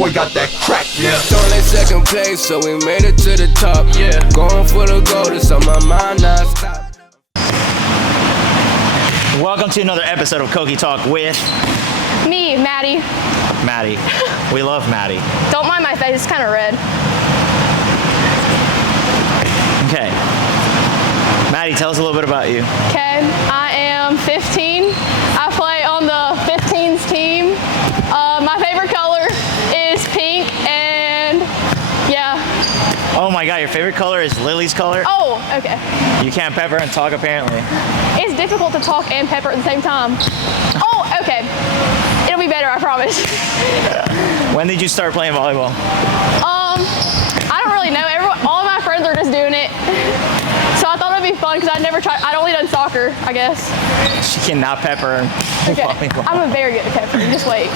boy got that crack. Yeah. Only second place, so we made it to the top. Yeah. Going for the gold, it's on my mind non-stop. Welcome to another episode of Coqui Talk with me, Maddie. Maddie. We love Maddie. Don't mind my face, it's kind of red. Okay. Maddie, tell us a little bit about you. Okay, I am 15. I play on the 15s team. My favorite color is pink, and yeah. Oh my God, your favorite color is Lily's color? Oh, okay. You can't pepper and talk apparently. It's difficult to talk and pepper at the same time. Oh, okay. It'll be better, I promise. When did you start playing volleyball? I don't really know. All of my friends are just doing it. So I thought it'd be fun because I'd never tried. I'd only done soccer, I guess. She cannot pepper okay. volleyball. I'm a very good at peppering. Just wait.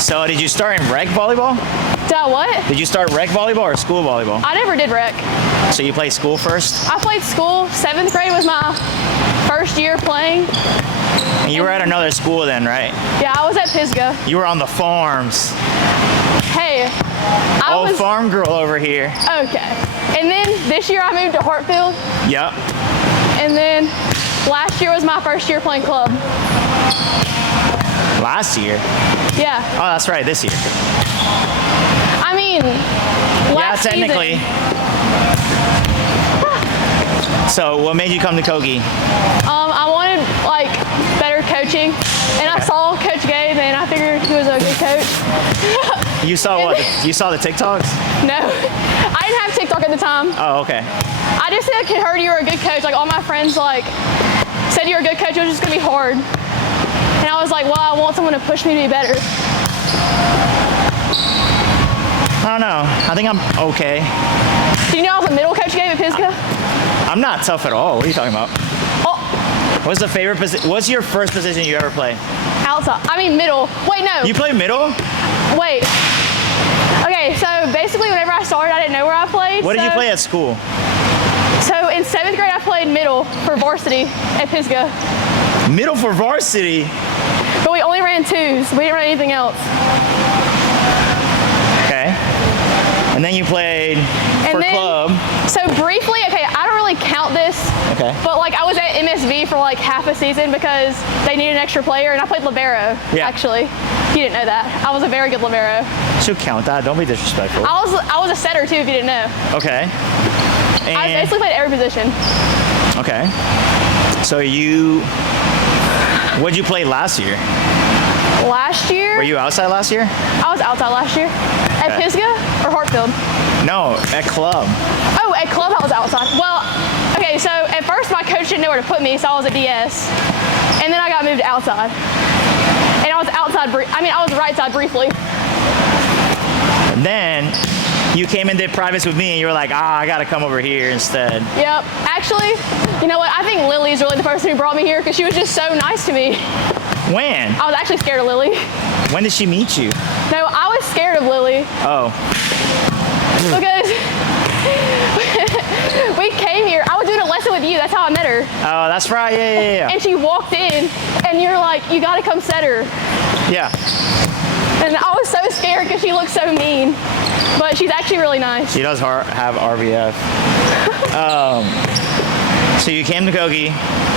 So did you start in rec volleyball? Did I what? Did you start rec volleyball or school volleyball? I never did rec. So you played school first? I played school. 7th grade was my first year playing. And you were at another school then, right? Yeah, I was at Pisgah. You were on the farms. Hey, I was farm girl over here. Okay. And then this year I moved to Hartfield. Yep. And then last year was my first year playing club. Last year? Yeah. Oh, that's right, this year. I mean, last technically. So, what made you come to Coqui? I wanted like better coaching, and I saw Coach Gabe, and I figured he was a good coach. You saw what? You saw the TikToks? No, I didn't have TikTok at the time. Oh, okay. I just heard you were a good coach. Like all my friends like said you were a good coach. It was just gonna be hard, and I was like, well, I want someone to push me to be better. I don't know. I think I'm okay. Do you know I was a middle coach Gabe at Pisgah? I'm not tough at all. What are you talking about? Oh. What's the favorite position? What's your first position you ever played? Outside. I mean middle. Wait, no. You played middle? Wait. Okay, so basically whenever I started, I didn't know where I played. What did you play at school? So in 7th grade, I played middle for varsity at Pisgah. Middle for varsity? But we only ran 2s. We didn't run anything else. Okay. And then you played for club. So briefly, okay, I don't really count this. Okay. But like I was at MSV for like half a season because they needed an extra player, and I played libero. Yeah. Actually, you didn't know that. I was a very good libero. Should count that. Don't be disrespectful. I was a setter too, if you didn't know. Okay. And I basically played every position. Okay. So what'd you play last year? Last year? Were you outside last year? I was outside last year. At Pisgah or Hartfield? No, at club. Oh, at club I was outside. Well, okay, so at first my coach didn't know where to put me, so I was a DS. And then I got moved to outside. And I was outside, I was right side briefly. And then you came and did privates with me, and you were like, I gotta come over here instead. Yep. Actually, you know what? I think Lily's really the person who brought me here because she was just so nice to me. When? I was actually scared of Lily. When did she meet you? No, I was scared of Lily. Oh. Because we came here. I was doing a lesson with you. That's how I met her. Oh, that's right. Yeah. And she walked in, and you're like, you gotta come set her. Yeah. And I was so scared because she looked so mean. But she's actually really nice. She does have RBF. So you came to Coqui.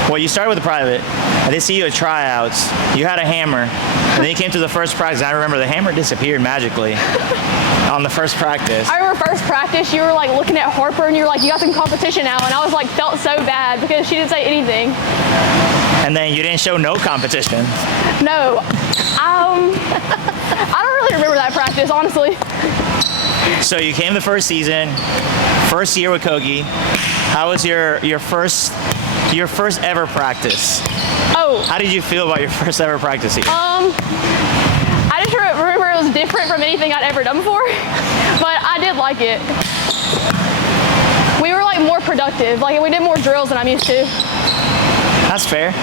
Well, you started with a private. I did see you at tryouts. You had a hammer. And then you came to the first practice. I remember the hammer disappeared magically on the first practice. I remember first practice, you were like looking at Harper and you're like, you got some competition now. And I was like, felt so bad because she didn't say anything. And then you didn't show no competition. No. I don't really remember that practice, honestly. So you came the first season, first year with Coqui. How was your first ever practice? Oh. How did you feel about your first ever practice here? I just remember it was different from anything I'd ever done before, but I did like it. We were like more productive. Like we did more drills than I'm used to. That's fair.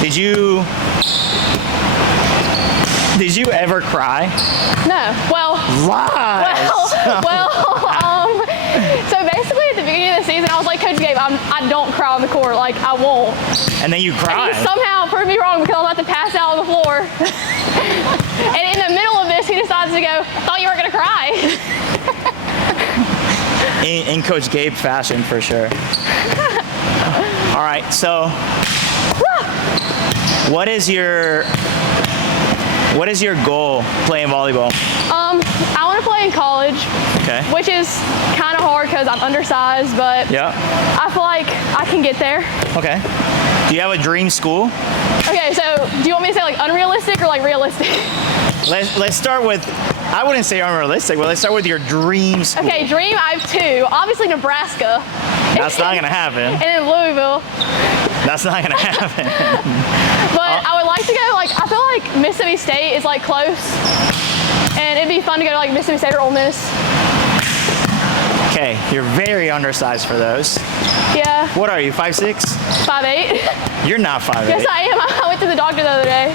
Did you ever cry? No. Well. Lies. So basically at the beginning of the season, I was like, Coach Gabe, I don't cry on the court. Like I won't. And then you cried. And he somehow proved me wrong because I was about to pass out on the floor. And in the middle of this, he decides eyes and go, I thought you weren't gonna cry. In Coach Gabe fashion, for sure. All right, so what is your goal playing volleyball? I want to play in college, Okay. which is kind of hard because I'm undersized, but Yeah. I feel like I can get there. Okay. Do you have a dream school? Okay, so do you want me to say like unrealistic or like realistic? Let's start with, I wouldn't say unrealistic, but let's start with your dream school. Okay, dream, I have two. Obviously Nebraska. That's not gonna happen. And then Louisville. That's not gonna happen. But I would like to go, like, I feel like Mississippi State is like close. And it'd be fun to go to like Mississippi State or Ole Miss. Okay, you're very undersized for those. Yeah, What are you, 5'6"? 5'8". You're not 5'8". Yes, I am. I went to the doctor the other day.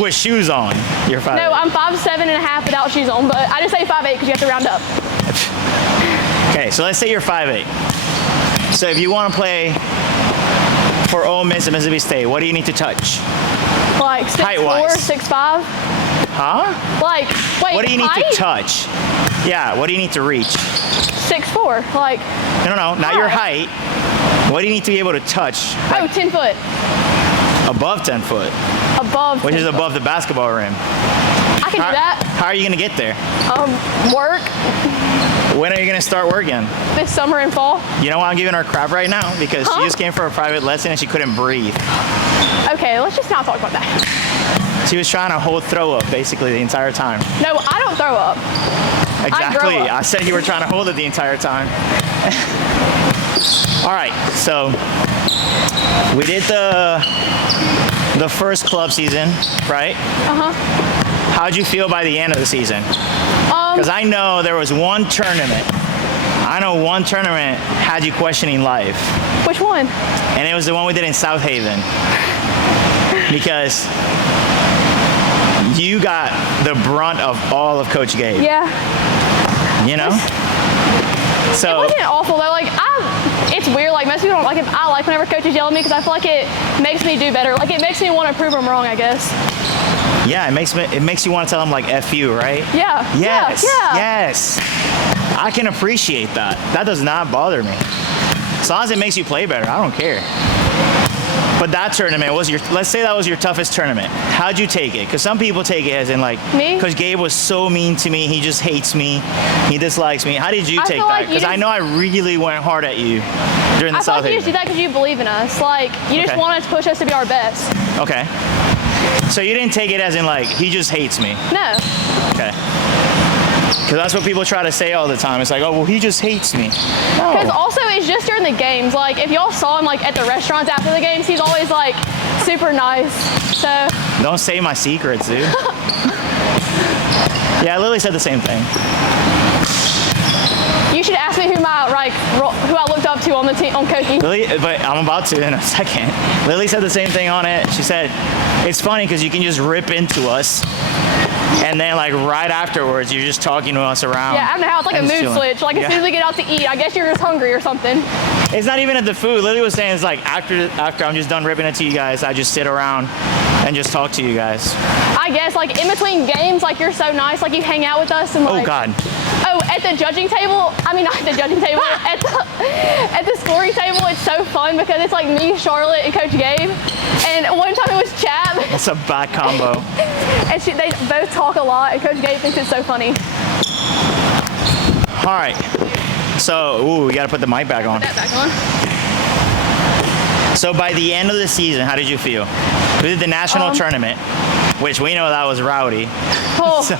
With shoes on, you're 5'8". No, I'm 5'7.5" without shoes on, but I just say 5'8" because you have to round up. Okay, so let's say you're 5'8". So if you want to play for Ole Miss and Mississippi State, what do you need to touch? Like 6'4", Height-wise. 6'5". Huh? Like, wait, What do you need height? to touch? Yeah, what do you need to reach? 6'4", like, No, not your height. What do you need to be able to touch? oh, 10 foot. Above 10 foot, Above which 10 is foot. above the basketball rim. I can do that. How are you going to get there? Work When are you going to start working? this summer and fall. You know why I'm giving her crap right now? Because Huh? she just came for a private lesson and she couldn't breathe. Okay, let's just not talk about that. She was trying to hold throw up basically the entire time. No, I don't throw up. Exactly. up. I said you were trying to hold it the entire time. All right, so we did the first club season, right? How'd you feel by the end of the season? Because I know there was one tournament. I know one tournament had you questioning life, Which one? and it was the one we did in South Haven. Because you got the brunt of all of Coach Gabe. Yeah. You know? It So wasn't awful though. Like it's weird. Like most people don't like it. I like whenever coaches yell at me because I feel like it makes me do better. Like it makes me want to prove them wrong, I guess. yeah, it makes you want to tell them like F you, right? Yeah. Yes. Yeah. Yes. I can appreciate that. That does not bother me. As long as it makes you play better, I don't care. But that tournament was let's say that was your toughest tournament. How'd you take it? Because some people take it as in like, Me? because Gabe was so mean to me, he just hates me, he dislikes me. How did you I take feel that? like you Because I just- know I really went hard at you during the I feel South like you just do Haven. that because you believe in us. Like you just Okay. want to push us to be our best. Okay. So you didn't take it as in like, he just hates me. No. Okay. Because that's what people try to say all the time. It's like, oh, well, he just hates me. Because No. also it's just during the games. Like if y'all saw him like at the restaurants after the games, he's always like super nice. So Don't say my secrets, dude. Yeah, Lily said the same thing. you should ask me who I looked up to on the team on Coqui. Lily, but I'm about to in a second. Lily said the same thing on it. She said, it's funny because you can just rip into us. And then like right afterwards, you're just talking to us around. Yeah, I don't know how it's like a and mood chilling. switch. Like as Yeah. soon as we get out to eat, I guess you're just hungry or something. It's not even at the food. Lily was saying it's like after I'm just done ripping it to you guys, I just sit around and just talk to you guys. I guess like in between games, like you're so nice, like you hang out with us and like. Oh God. Oh, at the judging table. I mean, not at the judging table. at the scoring table, it's so fun because it's like me, Charlotte, and Coach Gabe. And one time it was Chap, That's a bad combo. and they both talk a lot, and Coach Gabe thinks it's so funny. All right. So, ooh, we got to put the mic back on. Put that back on. So by the end of the season, how did you feel? We did the national tournament, which we know that was rowdy. Oh, So,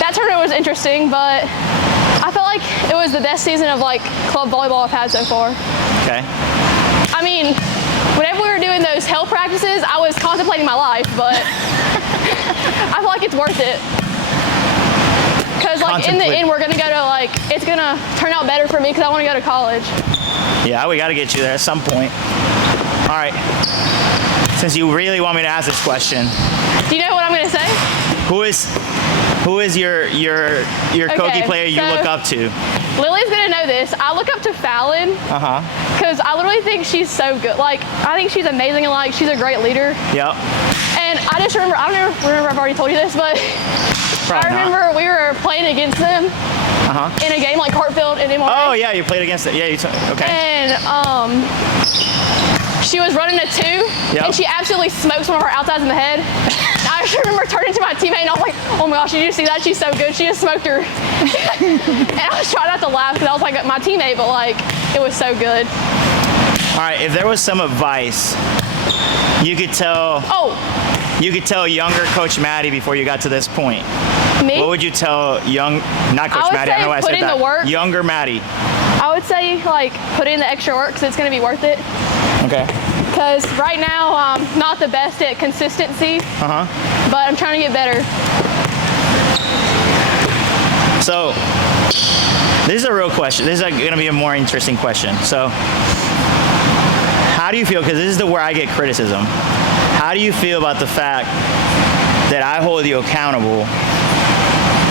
that tournament was interesting, but I felt like it was the best season of like club volleyball I've had so far. okay. I mean, whenever we were doing those hell practices, I was contemplating my life, but I feel like it's worth it. Because like in the Contemplate. end, we're gonna go to like, it's gonna turn out better for me because I want to go to college. Yeah, we got to get you there at some point. All right. Since you really want me to ask this question, Do you know what I'm gonna say? who is your Coqui player you so- look up to? Lily's gonna know this. I look up to Fallon Uh-huh. because I literally think she's so good. Like, I think she's amazing and like she's a great leader. Yep. And I just remember, I don't remember if I've already told you this, but Probably I remember we were playing against them in a game like Hartfield and MRA. Oh yeah, you played against it. Yeah, okay. And she was running a 2, and she absolutely smoked one of her outsides in the head. I just remember turning to my teammate, and I was like, oh my gosh, did you see that? She's so good. She just smoked her. And I was trying not to laugh because I was like my teammate, but like, it was so good. All right, if there was some advice you could tell younger Coach Madi before you got to this point, Me? what would you tell not Coach Madi, I know I said that, the work. younger Madi? I would say like put in the extra work because it's going to be worth it. Okay. Because right now I'm not the best at consistency, but I'm trying to get better. So this is a real question. This is going to be a more interesting question. So how do you feel, because this is where I get criticism, how do you feel about the fact that I hold you accountable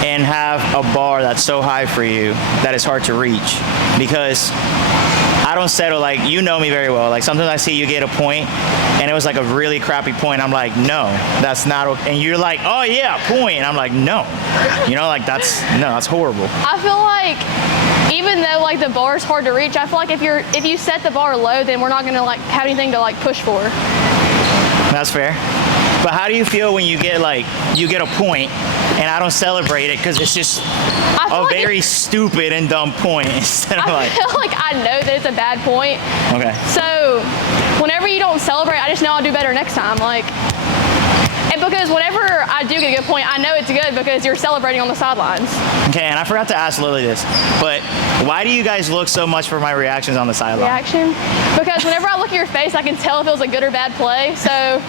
and have a bar that's so high for you that it's hard to reach? Because I don't settle, like, you know me very well. Like, sometimes I see you get a point, and it was like a really crappy point. I'm like, no, that's not okay. And you're like, oh yeah, point. And I'm like, no. You know, like, that's horrible. I feel like even though like the bar is hard to reach, I feel like if you set the bar low, then we're not gonna like have anything to like push for. That's fair. But how do you feel when you get a point and I don't celebrate it because it's just a very stupid and dumb point instead of I feel like I know that it's a bad point. Okay. So whenever you don't celebrate, I just know I'll do better next time. Like, and because whenever I do get a good point, I know it's good because you're celebrating on the sidelines. Okay, and I forgot to ask Lily this, but why do you guys look so much for my reactions on the sideline? Reaction? Because whenever I look at your face, I can tell if it was a good or bad play. So.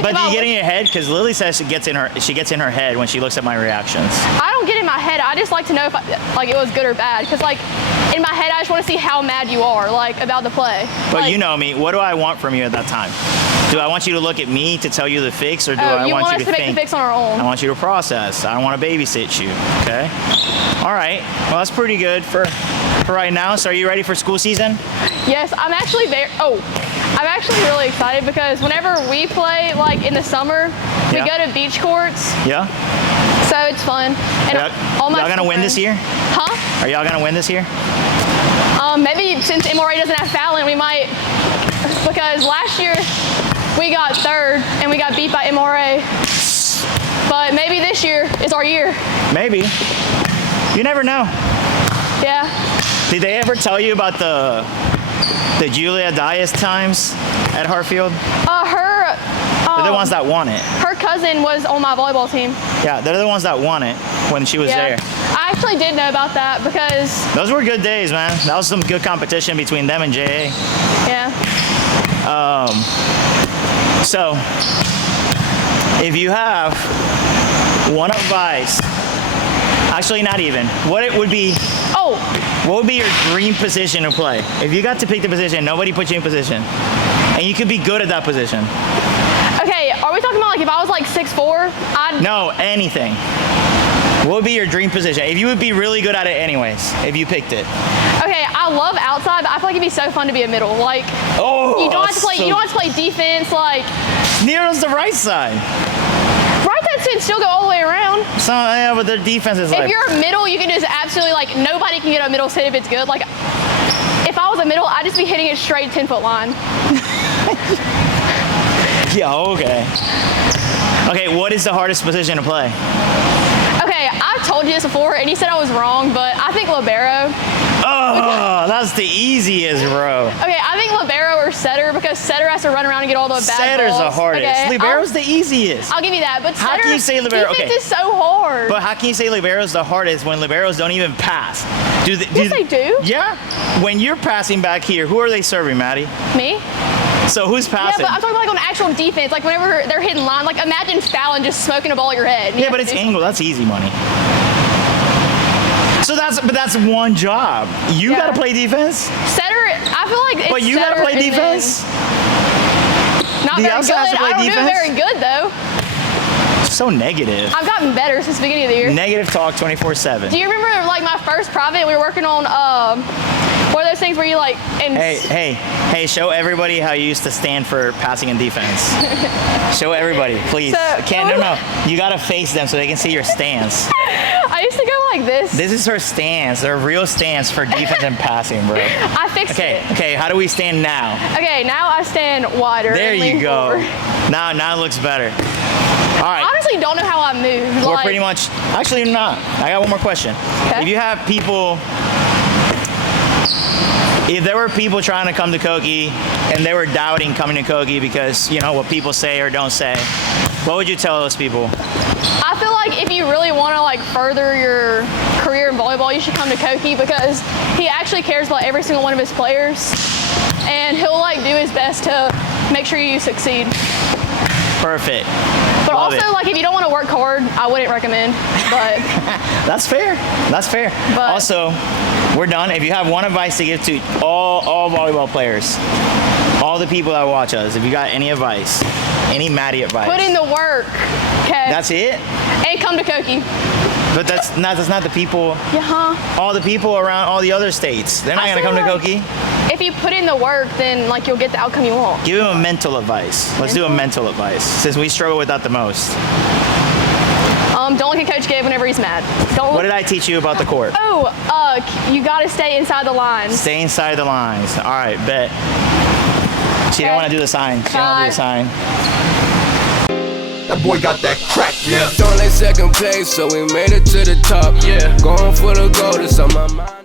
But do you get in your head? Because Lily says she gets in her head when she looks at my reactions. I don't get in my head. I just like to know if it was good or bad. Because like in my head, I just want to see how mad you are like about the play. But like, you know me. What do I want from you at that time? Do I want you to look at me to tell you the fix, or do I want you to think? You want us to make the fix on our own. I want you to process. I don't want to babysit you. Okay. All right. Well, that's pretty good for right now. So, are you ready for school season? Yes, I'm actually I'm actually really excited because whenever we play, like in the summer, we go to beach courts. Yeah. So it's fun. And y'all gonna win this year? Huh? Are y'all gonna win this year? Maybe since MRA doesn't have fouling, we might. Because last year we got 3rd and we got beat by MRA. But maybe this year is our year. Maybe. You never know. Yeah. Did they ever tell you about the Julia Dias times at Hartfield? They're the ones that won it. Her cousin was on my volleyball team. Yeah, they're the ones that won it when she was there. I actually did know about that because... Those were good days, man. That was some good competition between them and JA. Yeah. So, if you have one advice, actually not even, what would be your dream position to play? If you got to pick the position, nobody put you in position, and you could be good at that position. Okay, are we talking about like if I was like 6'4"? No, anything. What would be your dream position? If you would be really good at it anyways, if you picked it. Okay, I love outside, but I feel like it'd be so fun to be a middle. Like, you don't have to play. You don't have to play defense. Like, Nero's the right side. Right side can still go all the way around. So yeah, but their defense is like. If you're a middle, you can just absolutely like nobody can get a middle hit if it's good. Like, if I was a middle, I'd just be hitting it straight 10-foot line. Yeah. Okay. Okay. What is the hardest position to play? Okay, I've told you this before, and you said I was wrong, but I think libero. Oh, that's the easiest, bro. Okay, I think libero or setter because setter has to run around and get all the bad Setter's balls. the hardest. Okay, Libero's the easiest. I'll give you that, but how can you say libero? Defense is so hard. But how can you say libero's the hardest when liberos don't even pass? Yes, they do. Yeah. When you're passing back here, who are they serving, Maddie? Me. So who's passing? Yeah, but I'm talking like on actual defense, like whenever they're hitting line. Like imagine fouling just smoking a ball at your head. Yeah, but it's angle. That's easy money. So that's one job. You gotta play defense. Setter, I feel like it's But you gotta play defense. Not very good. I don't do it very good though. So negative. I've gotten better since the beginning of the year. Negative talk 24/7. Do you remember like my first private? We were working on What are those things where you like? Hey! Show everybody how you used to stand for passing and defense. Show everybody, please. No. You gotta face them so they can see your stance. I used to go like this. This is her stance. Her real stance for defense and passing, bro. I fixed it. Okay. How do we stand now? Okay, now I stand wider. There you go. Forward. Now it looks better. All right. I honestly don't know how I move. We're pretty much. Actually, not. I got one more question. Okay. If you have people. If there were people trying to come to Coqui and they were doubting coming to Coqui because, you know, what people say or don't say, what would you tell those people? I feel like if you really want to like further your career in volleyball, you should come to Coqui because he actually cares about every single one of his players and he'll like do his best to make sure you succeed. Perfect. But Love also, it. like, if you don't want to work hard, I wouldn't recommend. But That's fair. But also, we're done. If you have one advice to give to all volleyball players, all the people that watch us, if you got any advice, any Madi advice. put in the work, okay? That's it? And come to Coqui. But that's not the people, Yeah. all the people around all the other states. They're not going to come to Coqui. If you put in the work, then like you'll get the outcome you want. Give him a mental advice. Let's do a mental advice, since we struggle with that the most. Don't look at Coach Gabe whenever he's mad. What did I teach you about the court? Oh, you gotta stay inside the lines. Stay inside the lines. All right, bet. She didn't want to do the sign. She didn't want to do the sign. That boy got that crack, yeah. Don't let second place, so we made it to the top. Yeah, going for the gold, it's on my mind.